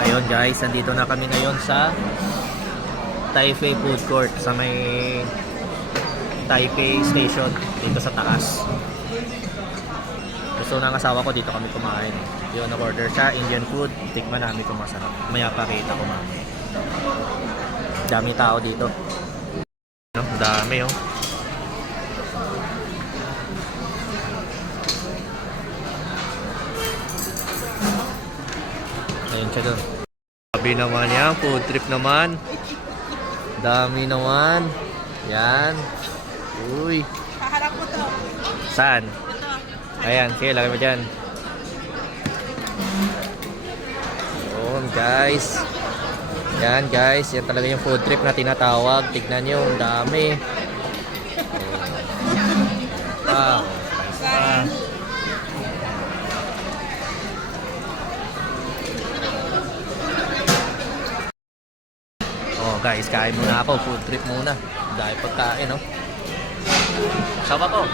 Ayun guys, nandito na kami ngayon sa Taipei Food Court sa may Taipei Station dito sa taas. Gusto ng asawa ko dito kami kumain. Yun, nag-order siya, Indian food. Tikman namin kung masarap. Maya pakita ko mamaya. Dami tao dito. No, dami oh. Ayun siya doon. Sabi naman yan, food trip naman. Dami naman. Yan. Uy. Paharap mo to. Saan? Ito. Ayan, sige, lagay mo dyan. Yun, guys. Yan, guys. Yan talaga yung food trip na tinatawag. Tignan nyo, ang dami. Wow. Ah. Oh, guys, kain muna ako. Food trip muna. Dahil pagkain, no? Sama ko.